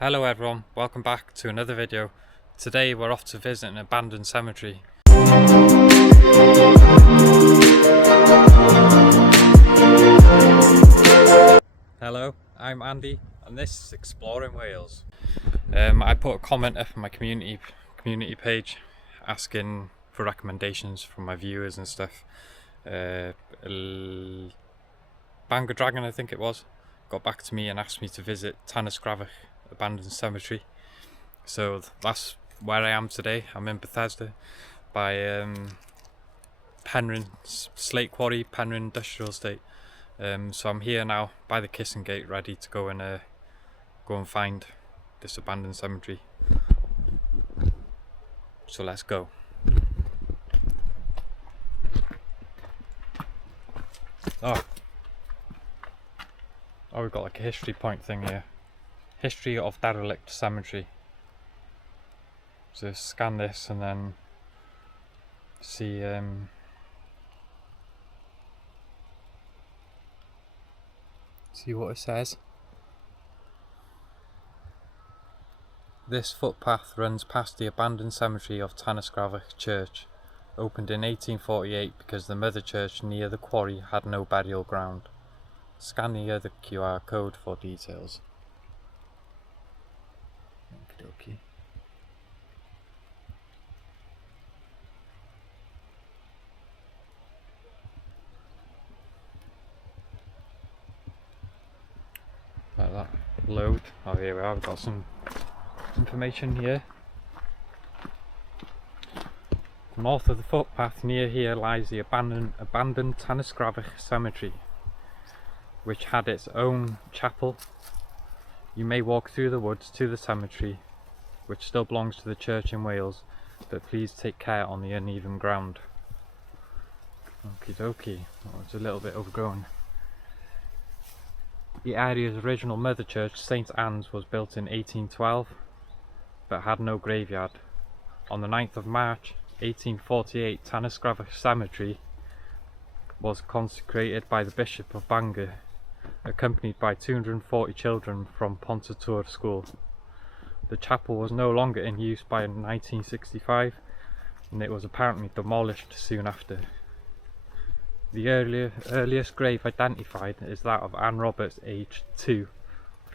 Hello everyone, welcome back to another video. Today we're off to visit an abandoned cemetery. Hello, I'm Andy and this is Exploring Wales. I put a comment up on my community page asking for recommendations from my viewers and stuff. Bangor Dragon, I think it was, got back to me and asked me to visit Tanysgrafell abandoned cemetery. So that's where I am today. I'm in Bethesda by penrhyn slate quarry, penrhyn industrial estate. So I'm here now by the Kissing Gate, ready to go and find this abandoned cemetery. So let's go. Oh, we've got like a history point thing here. History of derelict cemetery. So scan this and then see what it says. This footpath runs past the abandoned cemetery of Tanysgrafell Church, opened in 1848 because the mother church near the quarry had no burial ground. Scan the other QR code for details. Okay. Let that load. Oh, here we are. We've got some information here. North of the footpath near here lies the abandoned Tanysgrafell Cemetery, which had its own chapel. You may walk through the woods to the cemetery, which still belongs to the church in Wales, but please take care on the uneven ground. Okie dokie. Oh, it's a little bit overgrown. The area's original mother church, St Anne's, was built in 1812, but had no graveyard. On the 9th of March 1848, Tanysgrafell Cemetery was consecrated by the Bishop of Bangor, accompanied by 240 children from Pontypridd School. The chapel was no longer in use by 1965, and it was apparently demolished soon after. The earliest grave identified is that of Anne Roberts, aged 2,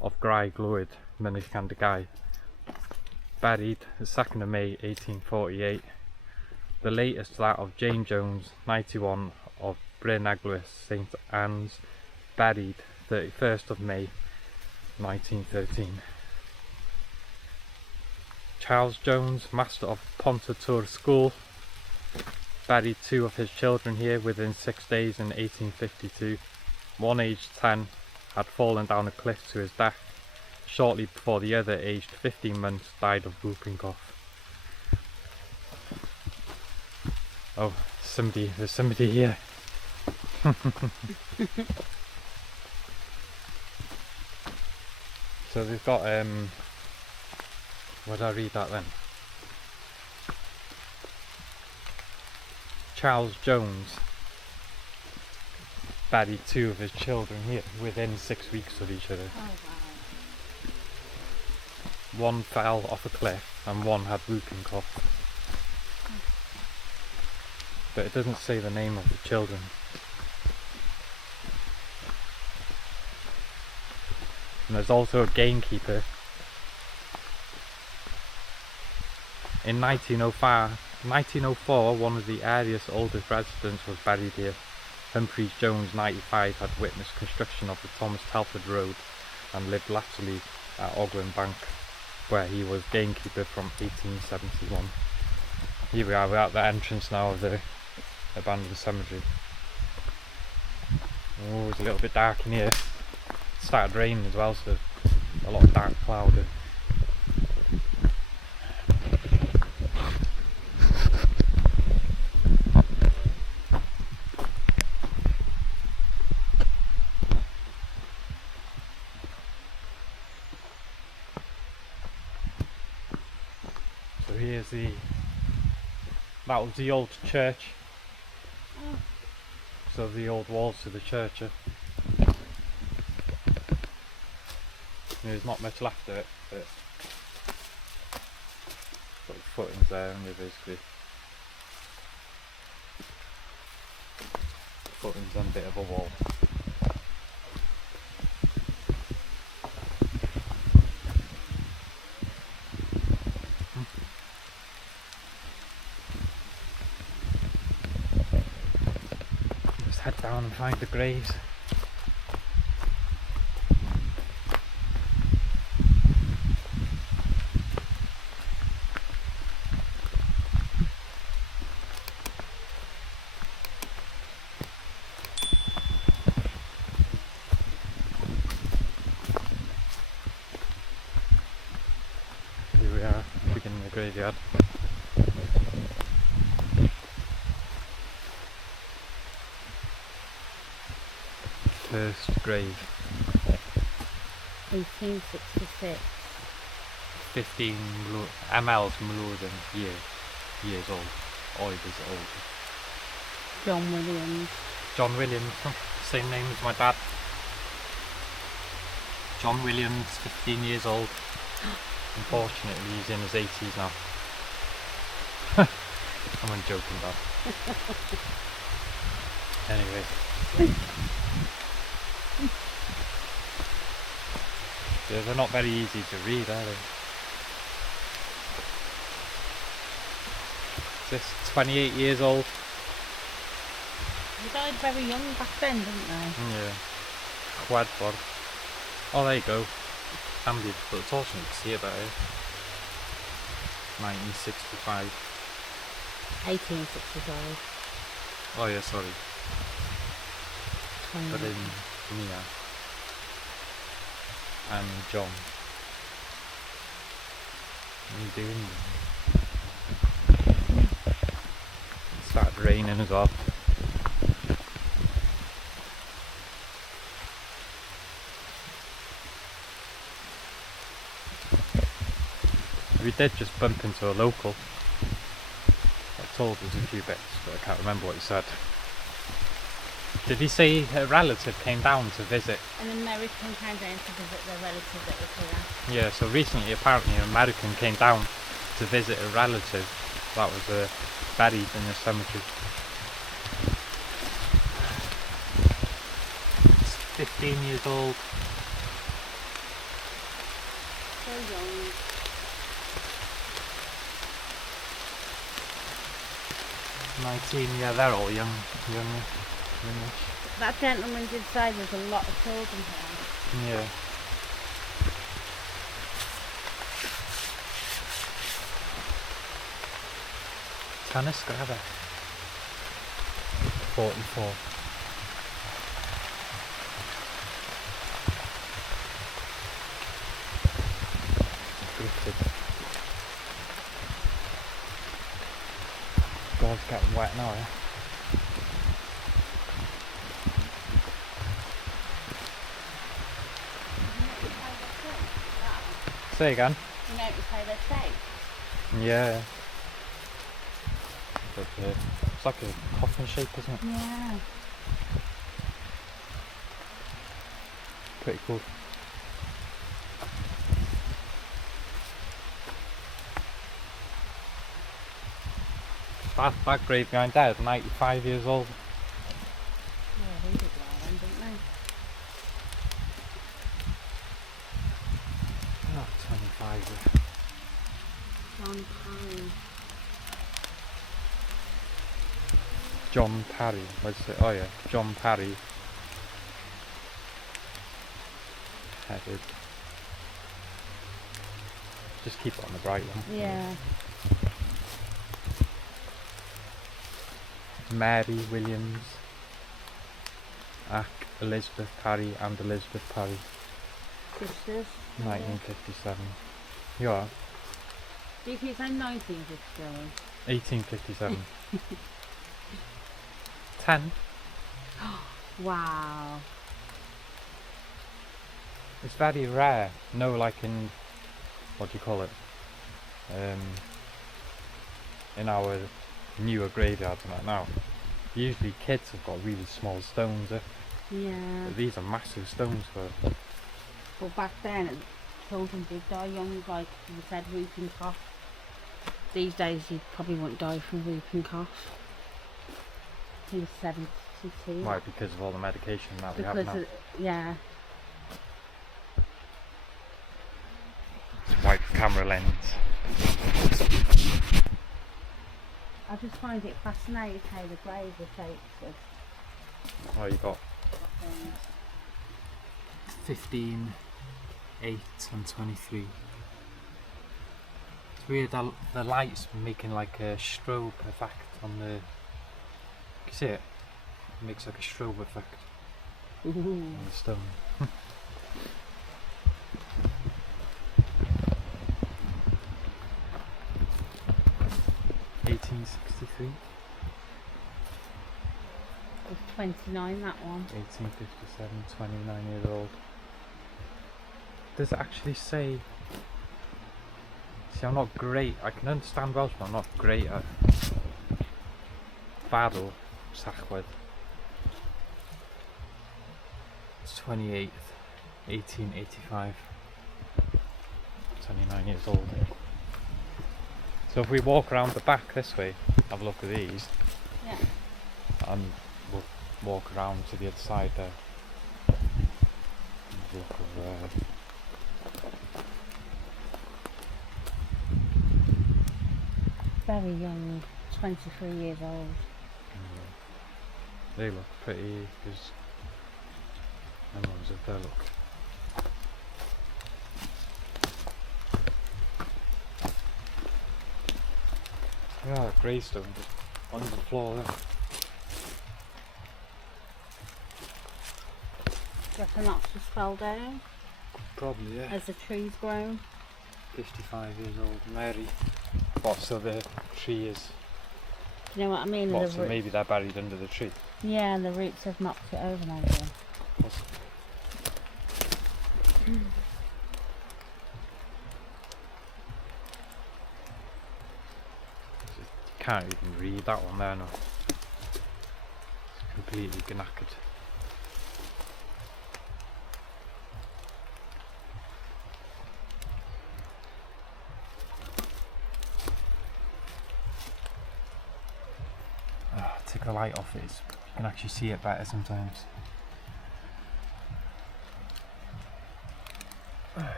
of Graig Glywyd, Mynyddig, buried the 2nd of May 1848. The latest that of Jane Jones, 91, of Bryn Eglwys, St Anne's, buried 31st of May 1913. Charles Jones, master of Pontypridd School, buried 2 of his children here within 6 days in 1852. One, aged 10, had fallen down a cliff to his death. Shortly before the other, aged 15 months, died of whooping cough. Oh, there's somebody here. So they've got where did I read that then? Charles Jones buried 2 of his children here within 6 weeks of each other. Oh wow. One fell off a cliff and one had whooping cough. But it doesn't say the name of the children. And there's also a gamekeeper. In 1904, one of the area's oldest residents was buried here. Humphreys Jones, 95, had witnessed construction of the Thomas Telford Road and lived latterly at Ogwen Bank, where he was gamekeeper from 1871. Here we are, we're at the entrance now of the abandoned cemetery. Oh, it's a little bit dark in here. It started raining as well, so a lot of dark cloud. So here's that was the old church. So the old walls to the church. There's not much left of it, but got footings there and basically footings and a bit of a wall. Just head down and find the graves. Here we are, beginning of the graveyard. First grave. 1866. 15 mLs mlwyddyn years old. Oed is old. John Williams. John Williams, same name as my dad. John Williams, 15 years old. Unfortunately, he's in his 80s now. I'm only joking, Dad. Anyway. Yeah, they're not very easy to read, are they? This 28 years old. They died very young back then, didn't they? Yeah. Chwadford. Oh, there you go. Handy, but it's awesome to see about it. 1965. 1865. Oh yeah, sorry. But in Mia and John. What are you doing? It started raining as well. We did just bump into a local that told us a few bits, but I can't remember what he said. Did he say a relative came down to visit? An American came down to visit their relative that was here. Yeah, so recently apparently an American came down to visit a relative that was buried in the cemetery. It's 15 years old. So young. 19, yeah, they're all youngish. That gentleman did say there's a lot of children here. Yeah. Tanysgrafell. 44. Drifted. God's getting wet now, eh? Say again? You notice how they're shaped? Yeah. It's like a coffin shape, isn't it? Yeah. Pretty cool. That grave behind there is 95 years old. Yeah, they did well then, didn't they? Not 25. John Parry. John Parry. What's it? Oh yeah, John Parry. Headed. Just keep it on the bright one. Yeah. Mary Williams. Elizabeth Parry and Elizabeth Parry. Sisters. 1957. You are? Do you keep saying 1957? 1857. 10. Wow. It's very rare. No, like in, what do you call it? In our newer graveyards and that now. Usually kids have got really small stones. Yeah. But these are massive stones for. Well, back then children did die young, like you said, whooping cough. These days you probably wouldn't die from whooping cough. He was 72. Why? Because of all the medication that we have now. Yeah. White camera lens. I just find it fascinating how the graves are shaped. Oh, you got 15, 8 and 23. It's weird that the light's making like a strobe effect on the... Can you see it? It makes like a strobe effect on the stone. 1863. It's 29, that one. 1857, 29 years old. Does it actually say... See, I'm not great, I can understand Welsh, but I'm not great at Fadl, Sachwedd. It's 28th, 1885. 29 years old. So if we walk around the back this way, have a look at these. Yeah. And we'll walk around to the other side there. Have a look over there. Very young, 23 years old. They look pretty, because them ones up there look. Yeah, gravestone just on the floor there. Do you reckon that's just fell down Probably, yeah. as the tree's grown? 55 years old, Mary. What, so the tree is... Do you know what I mean? What, so maybe they're buried under the tree? Yeah, and the roots have knocked it over now. Again. You can't even read that one there, no. It's completely knackered. Take the light off it, you can actually see it better sometimes.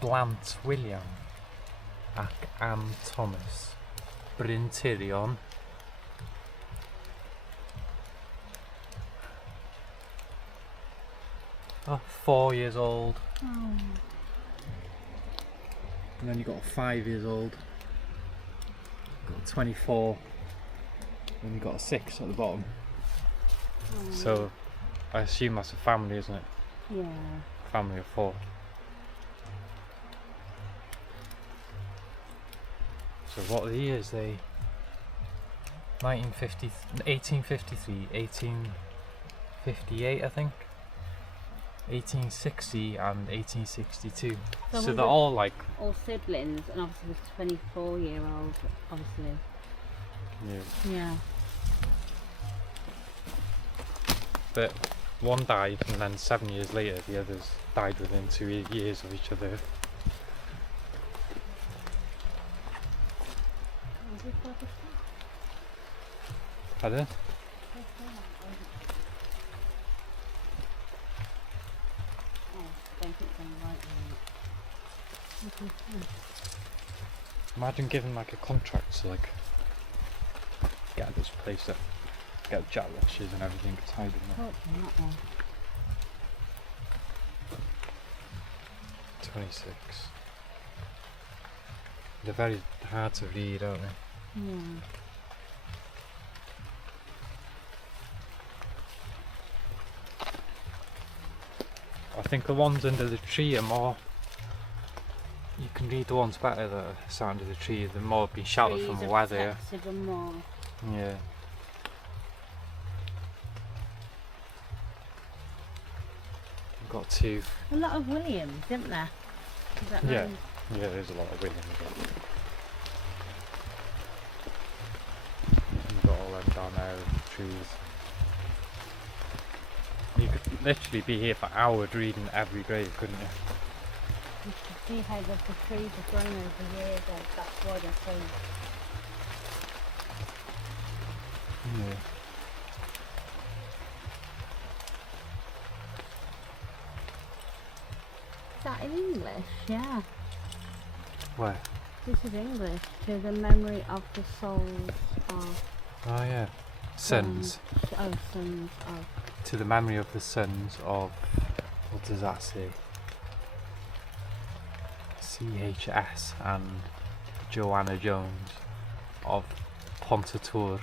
Blant William ac Ann Thomas Bryn Tirion oh, 4 years old. Oh. And then you got a 5 years old, got a 24, and you got a 6 at the bottom. Oh. So I assume that's a family, isn't it? Yeah. Family of 4. So what are the years? They 1853, 1858 I think, 1860 and 1862. So they're all like... all siblings, and obviously the 24-year-old, obviously. Yeah. Yeah. But one died and then 7 years later the others died within 2 years of each other. Pardon? Imagine giving like a contract to like get this place up, get jet washes and everything tied in there. 26. They're very hard to read, aren't they? Yeah. I think the ones under the tree are more... You can read the ones better that are sat under the tree, they're more being sheltered from the weather. More. Yeah. We've got 2. A lot of Williams, isn't there? Is that Yeah. right? Yeah, there's a lot of Williams. You've got all them down there in the trees. You could literally be here for hours reading every grave, couldn't you? You can see how the trees are growing over here, that's why they're so... Yeah. Is that in English? Yeah. Where? This is English. To the memory of the souls of... Oh yeah. Sons. Sons of... To the memory of the sons of... What does that say? CHS and Joanna Jones of Pontytour.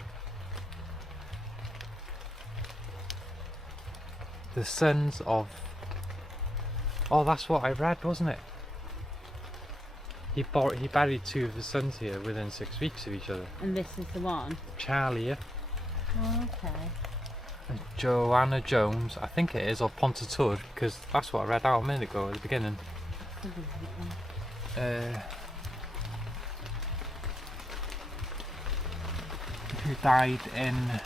The sons of... Oh, that's what I read, wasn't it? He buried 2 of his sons here within 6 weeks of each other. And this is the one? Charlie, yeah. Oh, okay. And Joanna Jones, I think it is, of Pontytour, because that's what I read out a minute ago at the beginning. Who died in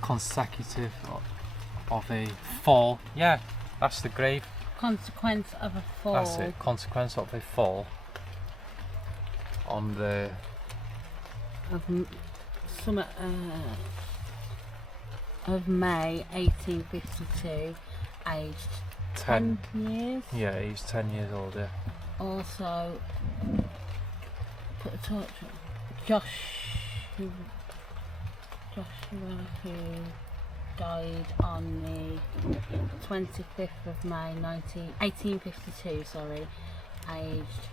consecutive of a fall. Yeah, that's the grave. Consequence of a fall. That's it, consequence of a fall on the... Of May 1852, aged 10 years. Yeah, he's 10 years old, yeah. Also, put a torch on Joshua, who died on the 25th of May 1852, sorry, aged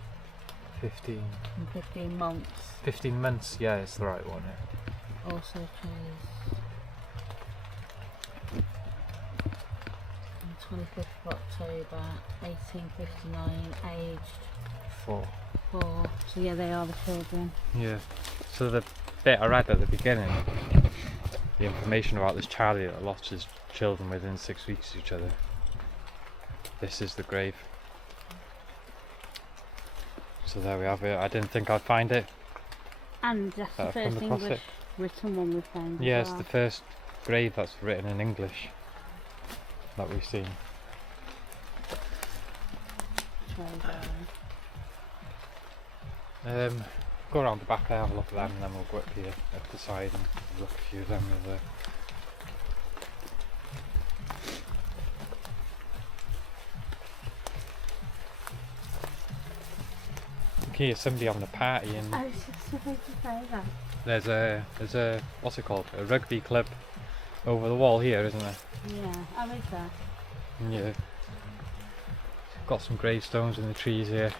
15 months. 15 months, yeah, it's the right one, yeah. Also chose 25th of October 1859, aged 4. So yeah, they are the children. Yeah, so the bit I read at the beginning, the information about this Charlie that lost his children within 6 weeks of each other, this is the grave. So there we have it. I didn't think I'd find it. And that's the first English written one we've found. Yeah, it's the first grave that's written in English that we've seen. Go around the back there, have a look at them, and then we'll go up here at the side and look at a few of them over there. Hear somebody having a party, and I was just supposed to say that. there's a what's it called, a rugby club over the wall here, isn't there? Yeah, I was there. Yeah. Got some gravestones in the trees here.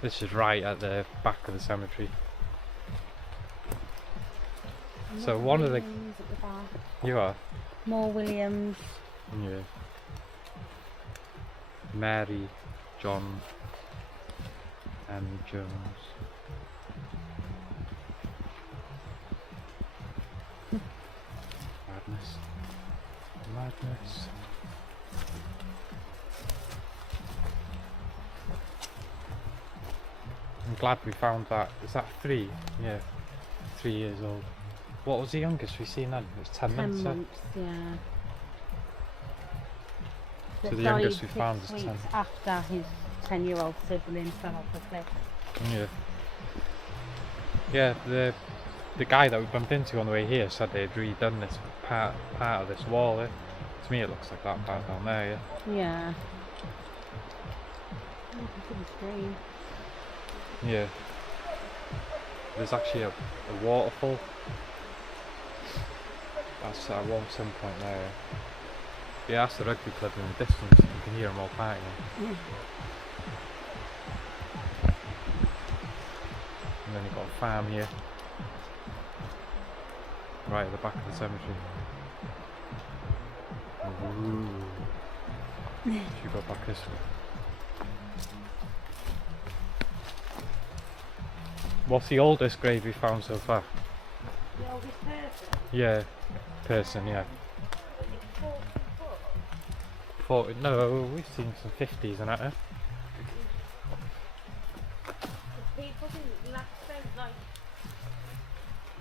This is right at the back of the cemetery. So one of the... At the back. You are? More Williams. Yeah. Mary, John, and Jones. Madness. Madness. I'm glad we found that. Is that 3? Yeah. 3 years old. What was the youngest we seen then? It was 10 months. 10 months, yeah. So the youngest we found is 10. After his 10-year-old sibling fell off the cliff. Yeah. Yeah, the guy that we bumped into on the way here said they'd redone this part of this wall. To me it looks like that part down there, yeah. Yeah. Oh, it's a screen. Yeah. There's actually a waterfall. That's at some point there. Yeah, that's the rugby club in the distance. You can hear them all partying. Yeah. And then you've got a farm here. Right at the back of the cemetery. Ooh. Should we go back this way? What's the oldest grave we found so far? The oldest person? Yeah, person, yeah. 40, no, we've seen some 50s and that, eh? People didn't last so like,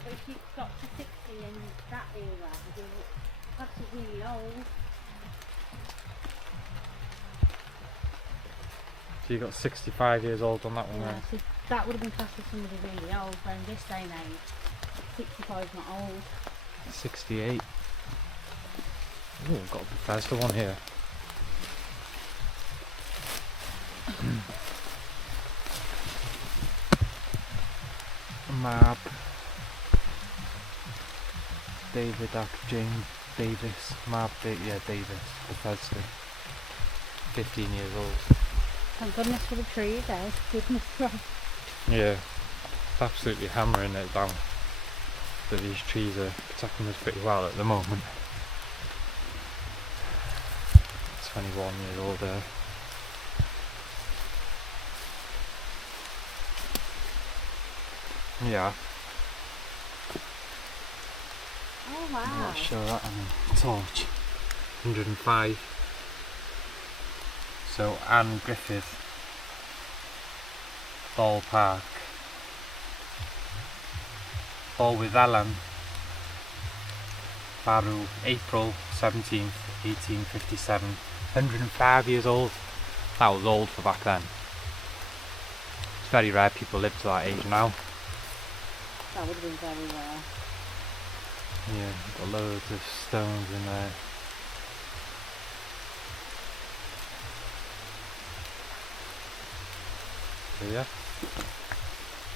if you got to 60 in that era, that's really old. So you got 65 years old on that one Yeah, there. so that would have been classed as somebody really old, but in this day and age, 65 is not old. 68. Oh, we've got a Bethesda one here. Mab. David James Davis. Mab, yeah, Davis. Bethesda. 15 years old. Thank goodness for the trees, eh? Goodness gracious. Yeah, it's absolutely hammering it down. But these trees are protecting us pretty well at the moment. 21 years old there. Yeah. Oh wow. Let's show that on a torch. 105. So Anne Griffith, Ball Park, Ball with Alan, Baru, April 17th, 1857. 105 years old. That was old for back then. It's very rare people live to that age now. That would have been very rare. Yeah, got loads of stones in there. So yeah,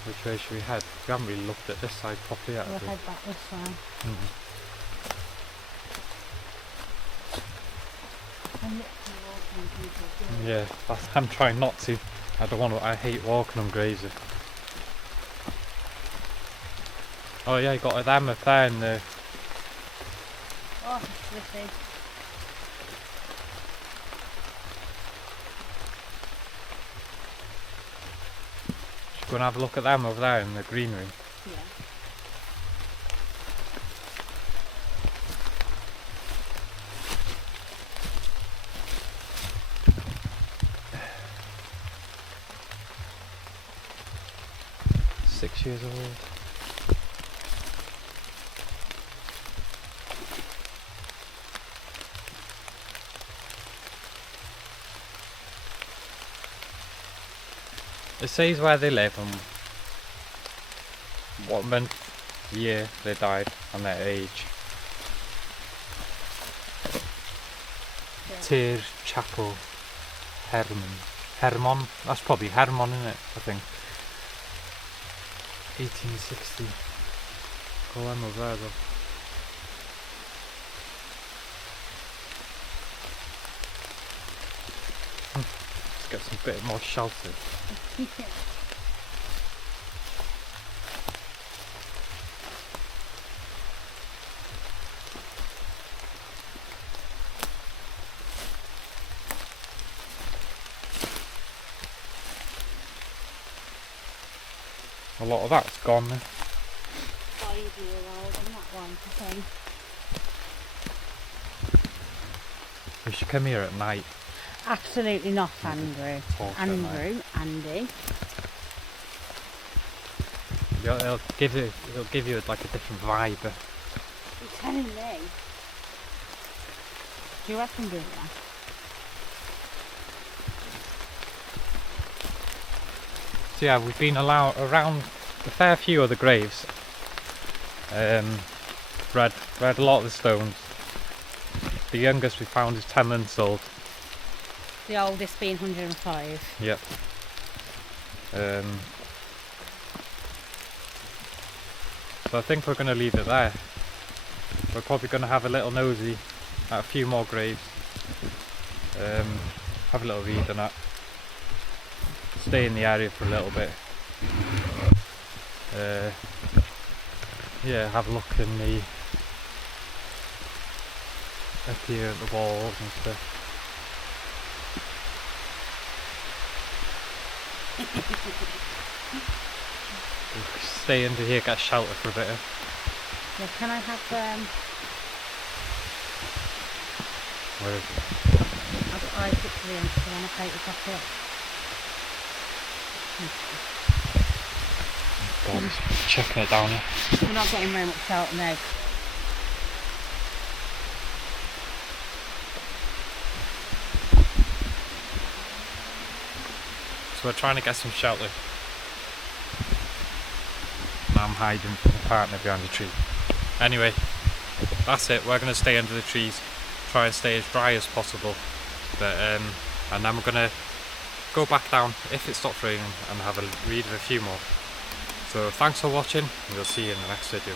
which way should we head? We haven't really looked at this side properly yet. We'll have we? head back this way. I'm literally walking on people's doors. Yeah, I'm trying not to. I don't want to. I hate walking on graves. Oh yeah, you got them up there in the. Oh, it's slippery. Go and have a look at them over there in the greenery. Yeah. 6 years old. It says where they live and what month, year they died and their age. Yeah. Tir Chapel, Hermon, that's probably Hermon, isn't it? I think. 1860. Go on over there though. Let's get some bit more shelter. A lot of that's gone then. 5-year-old and that one, I think. We should come here at night. Absolutely not, Andrew. Talk at night. Andy. It'll give you like a different vibe. You're telling me. Do you reckon doing that? So yeah, we've been around a fair few of the graves. Read a lot of the stones. The youngest we found is 10 months old. The oldest being 105. Yep. So I think we're going to leave it there. We're probably going to have a little nosy at a few more graves. Have a little read on that. Stay in the area for a little bit. Yeah, have a look in the up here at the walls and stuff. Stay under here, get shelter for a bit. Yeah, can I have Where is it? I've got eyes to the end, so I want to take the top off. God, it's checking it down here. We're not getting very much shelter now. we're trying to get some shelter. And I'm hiding from the partner behind the tree. Anyway, that's it. We're going to stay under the trees, try and stay as dry as possible. But and then we're going to go back down if it stops raining and have a read of a few more. So thanks for watching, and we'll see you in the next video.